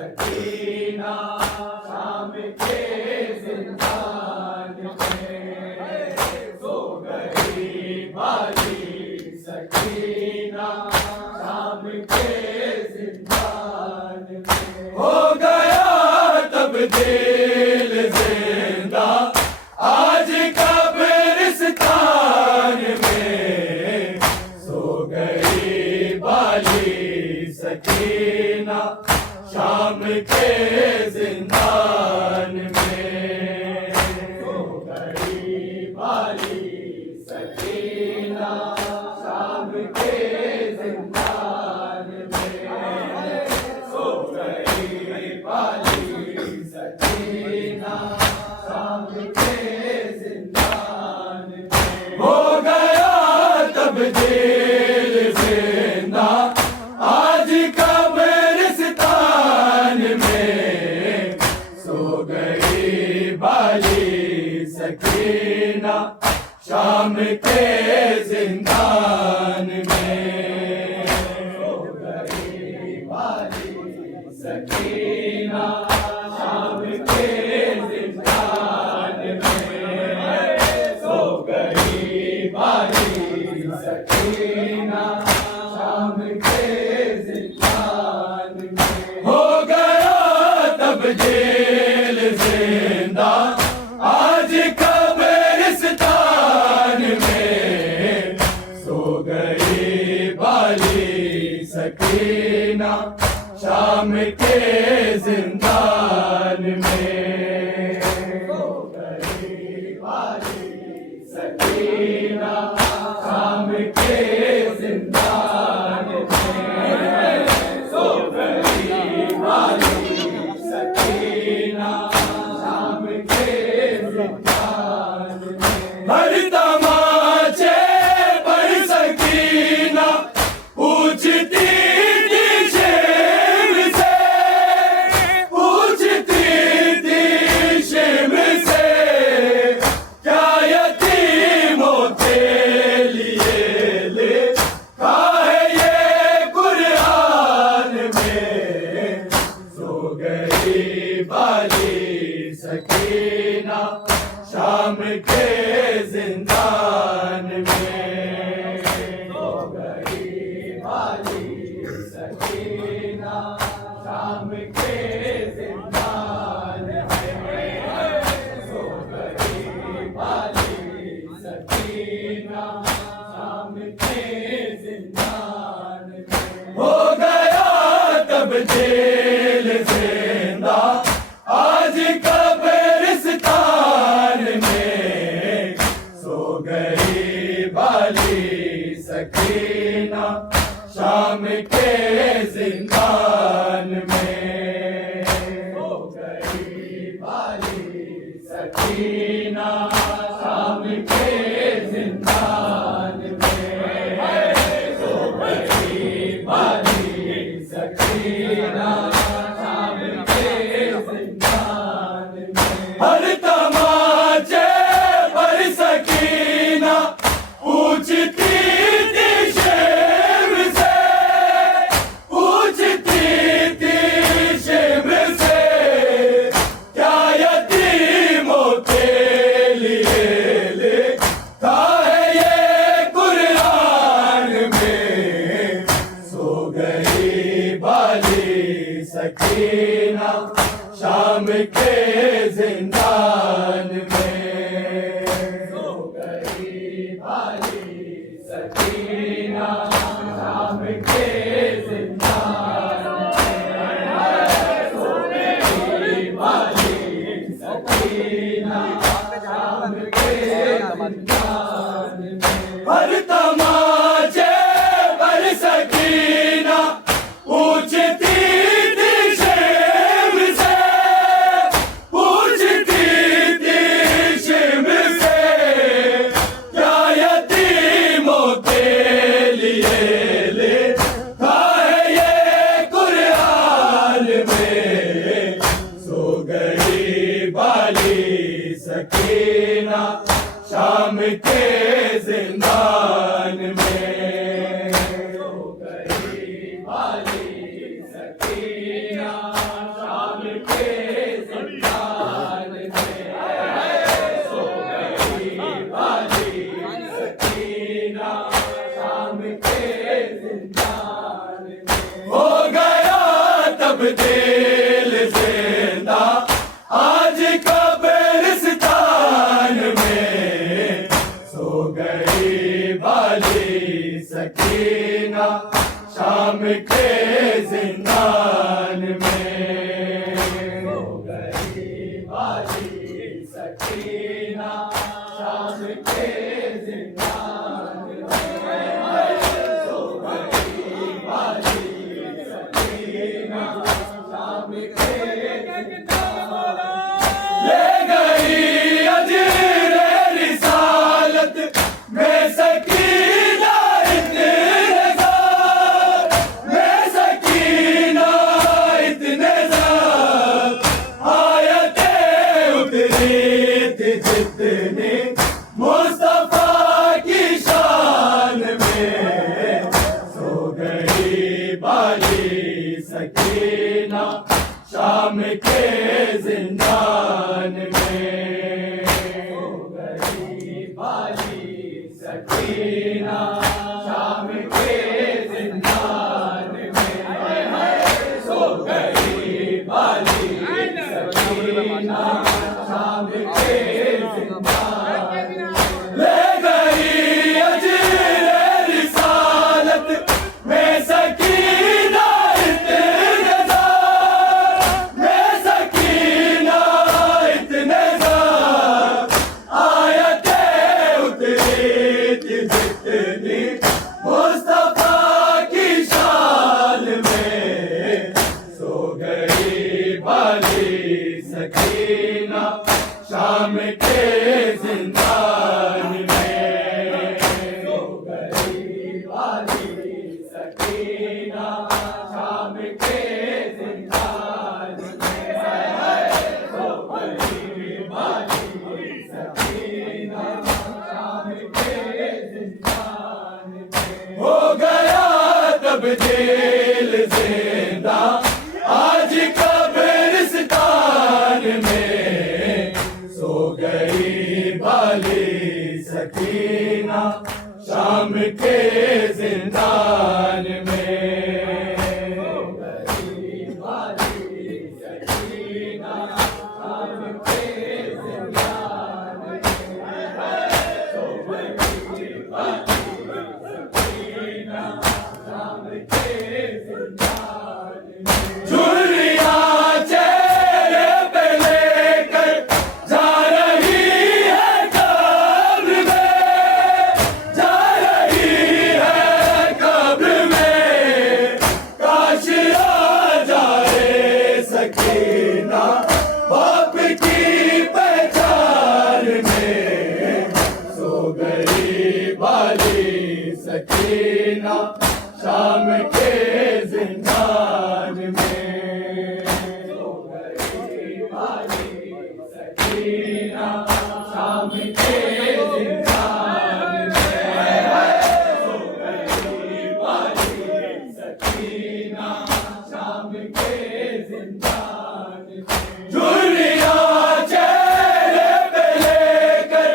सकीना शाम के जिंदान में सो गई बाली सकीना शाम के जिंदान में हो गया तब्दील जिंदा आज कब्रिस्तान में सो गई बाली सकीना शाम के जिंदान में सो गई बाली सकीना शाम के जिंदान में सो गई बाली सकीना शाम के जिंदान में हो गया तब्दील जिंदा आज कब्रिस्तान में सो गई बाली सकीना शाम के जिंदान में सो गई बाली सकीना शाम के जिंदान में सो गई बाली सकीना शाम के जिंदान में हो गया तब्दील जिंदा आज कब्रिस्तान में सो गई बाली सकीना शाम के जिंदान में सो गई बाली सकीना शाम के जिंदान में सो गई बाली सकीना शाम के जिंदान में हर तमाचे पर सकीना पूछती थी शेम से पूछती थी शेम से क्या यतीमों के लिए लिखा है ये कुरान में सो गई बाली सकीना शाम के जिंदान में सो गई बाली सकीना शाम के जिंदान में सो गई बाली सकीना शाम के जिंदान में हो गया तब्दील जिंदा आज कब्रिस्तान में सो गई बाली सकीना शाम के जिंदान में सो गई बाली सकीना शाम के जिंदान में सो गई बाली सकीना शाम के जिंदान में हर तमाचे पर सकीना पूछती थी शेम से पूछती थी शेम से क्या यतीमों के लिए लिखा है ये कुरान में सो गई बाली सकीना शाम के जिंदान में सो गई बाली सकीना शाम के जिंदान में सो गई बाली सकीना शाम के जिंदान में हर तमाचे पर सकीना पूछती थी शेम से पूछती थी शेम से क्या यतीमों के लिए लिखा है ये कुरान में सो गई बाली सकीना शाम के जिंदान में सो गई बाली सकीना तब्दील जिंदा आज कब्रिस्तान में, सो गई बाली सकीना शाम के जिंदान में, सो गई बाली सकीना शाम के जिंदान में, सो गई बाली सकीना शाम के जिंदान में। ले गई अजरे रिसालत में सकीना इतने ज़ात, में सकीना इतने ज़ात, आयतें उतरी थी जितनी मुस्तफा की शान में, सो गई बाली सकीना शाम के जिंदान में, सो गई बाली सकीना शाम के जिंदान में, सो गई बाली सकीना शाम के जिंदान में। ले गई अजरे रिसालत में सकीना इतने ज़ात, में सकीना इतने ज़ात, आयतें उतरी थी जितनी मुस्तफा की शान में, सो गई बाली सकीना शाम के जिंदान में, सो गई बाली सकीना शाम के जिंदान में, सो गई बाली सकीना शाम के जिंदान में। हो गया तब्दील जिंदा आज कब्रिस्तान में, सो गई बाली सकीना शाम के जिंदान में, सो गई बाली सकीना शाम के जिंदान में, सो गई बाली सकीना शाम के जिंदान में। झुर्रियाँ चेहरे पे लेकर जा रही है कब्र में, जा रही है कब्र में, काश आ जाए सकीना बाप की पहचान में, सो गई बाली सकीना शाम के जिंदान में, सो गई बाली सकीना शाम के जिंदान में, सो गई बाली सकीना शाम के जिंदान में। झुर्रियाँ चेहरे पे लेकर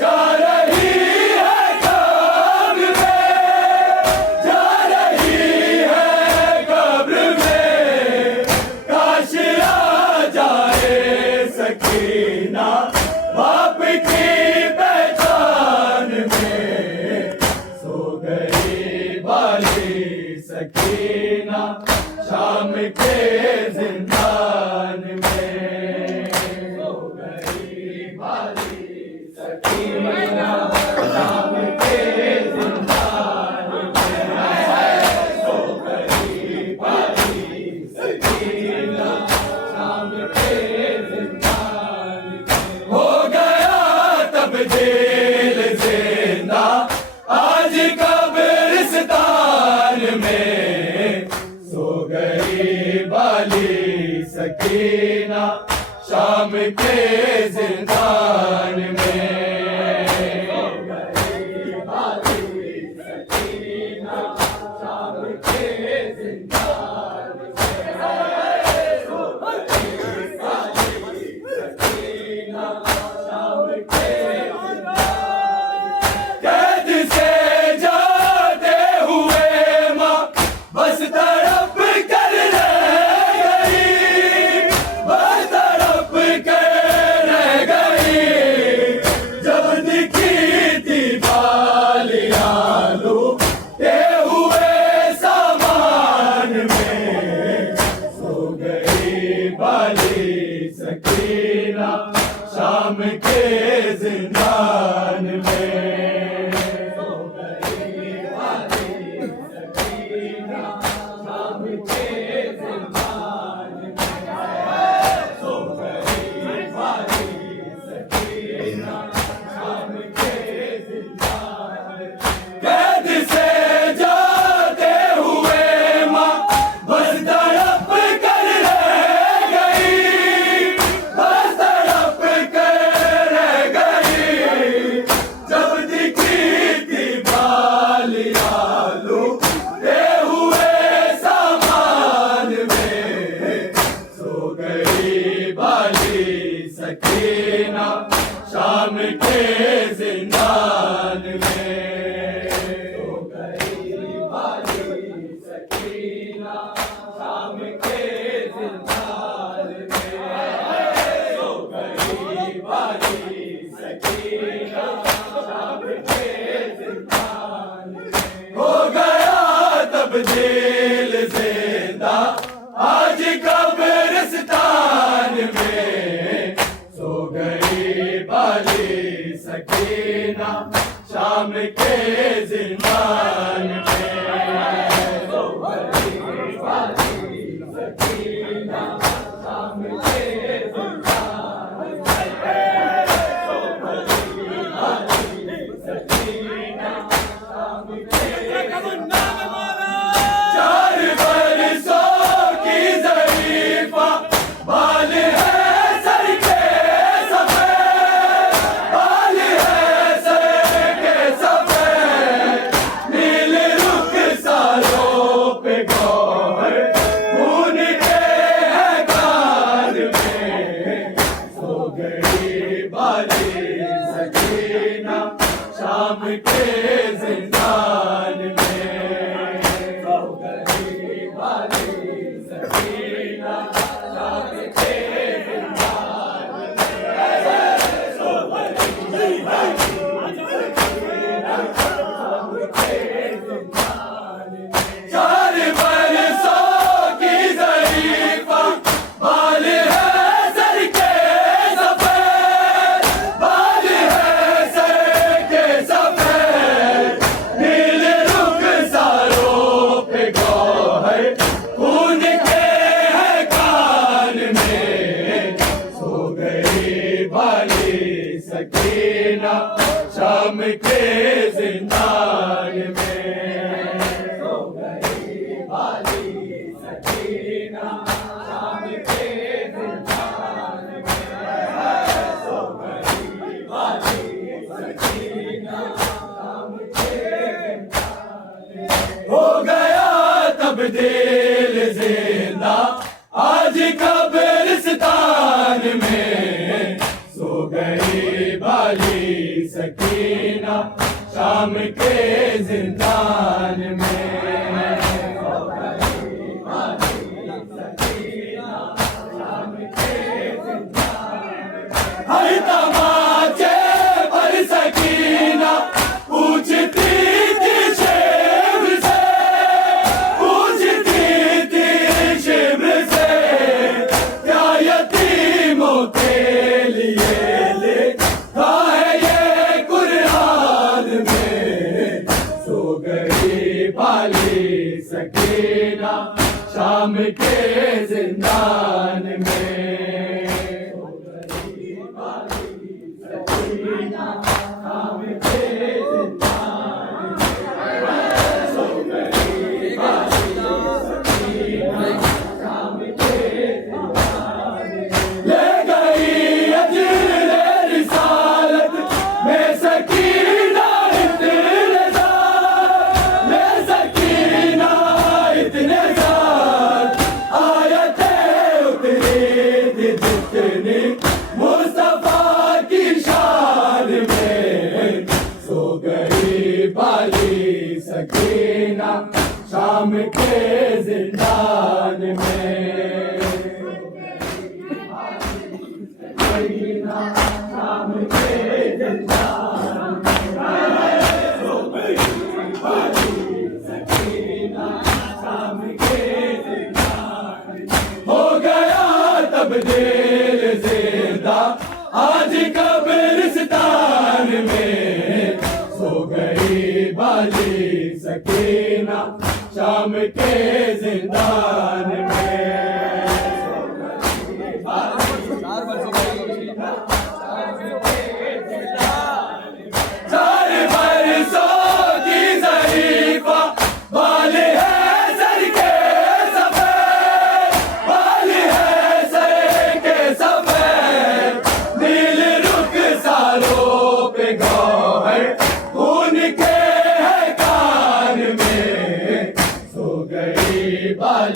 जा रही है कब्र में, जा रही है कब्र में, काश आ जाए सकीना बाप की पहचान में, सो गई बाली सकीना शाम के जिंदान में, सो गई बाली सकीना शाम के जिंदान में, सो गई बाली सकीना शाम के जिंदान में। हो गया तब्दील जिंदा आज कब्रिस्तान में, सो गई बाली सकीना शाम के जिंदान में, सो गई बाली सकीना शाम के जिंदान में, सो गई बाली सकीना शाम के कैद से जाते हुए माँ बस तड़प कर रह वाली सकीना शाम के जिंदान में। सो गई वाली सकीना शाम के जिंदान में। सो गई वाली सकीना शाम के जिंदान में। कैद से जाते हुए माँ बस तड़प कर रह गई, बस तड़प कर रह गई। जब दिखी थी बाली आलू ते हुए सामान में। सो गई बाली सकीना शाम के जिंदान में। सो गई बाली सकीना शाम के जिंदान में। सो गई बाली सकीना शाम के जिंदान में। हो गया तब्दील जिंदा आज कब्रिस्तान में। सो गई बाली सकीना शाम के जिंदान में। सो गई बाली सकीना शाम के जिंदान में। सो गई बाली सकीना शाम के जिंदान में। 4 बरसों की ज़रीफ़ा बाल है सर के सफ़ेद, बाल है सर के सफ़ेद। नील रुख सारों पे गौहर खून के है कान में। सो गई बाली सकीना शाम के जिंदान में। सो गई बाली सकीना शाम के जिंदान में। सो गई बाली सकीना शाम के जिंदान में। 4 बरसों की ज़रीफ़ा बाल है सर के सफ़ेद, बाल है सर के सफ़ेद। नील रुख सारों पे गौहर खून के है कान में। सो गई बाली सकीना शाम के जिंदान में। सो गई बाली सकीना शाम के जिंदान में। सो गई बाली सकीना शाम के जिंदान में। हो गया तब्दील जिंदा आज कब्रिस्तान में। सो गई बाली सकीना शाम के जिंदान में। सो गई बाली सकीना शाम के जिंदान में। हर तमाचे पर सकीना पूछती थी शिव से, पूछती थी शिव से। क्या यतीमों के लिए लिखा है ये कुरान में। सो गई बाली सकीना शाम के जिंदान में। सो गई बाली सकीना शाम के जिंदान में। सो गई बाली सकीना शाम के जिंदान में। ले गई अजरे रिसालत में सकीना इतने साथ, में सकीना इतने साथ। आयतें उतरी तब्दील जिंदा आज कब्रिस्तान में। सो गई बाली सकीना शाम के जिंदान में।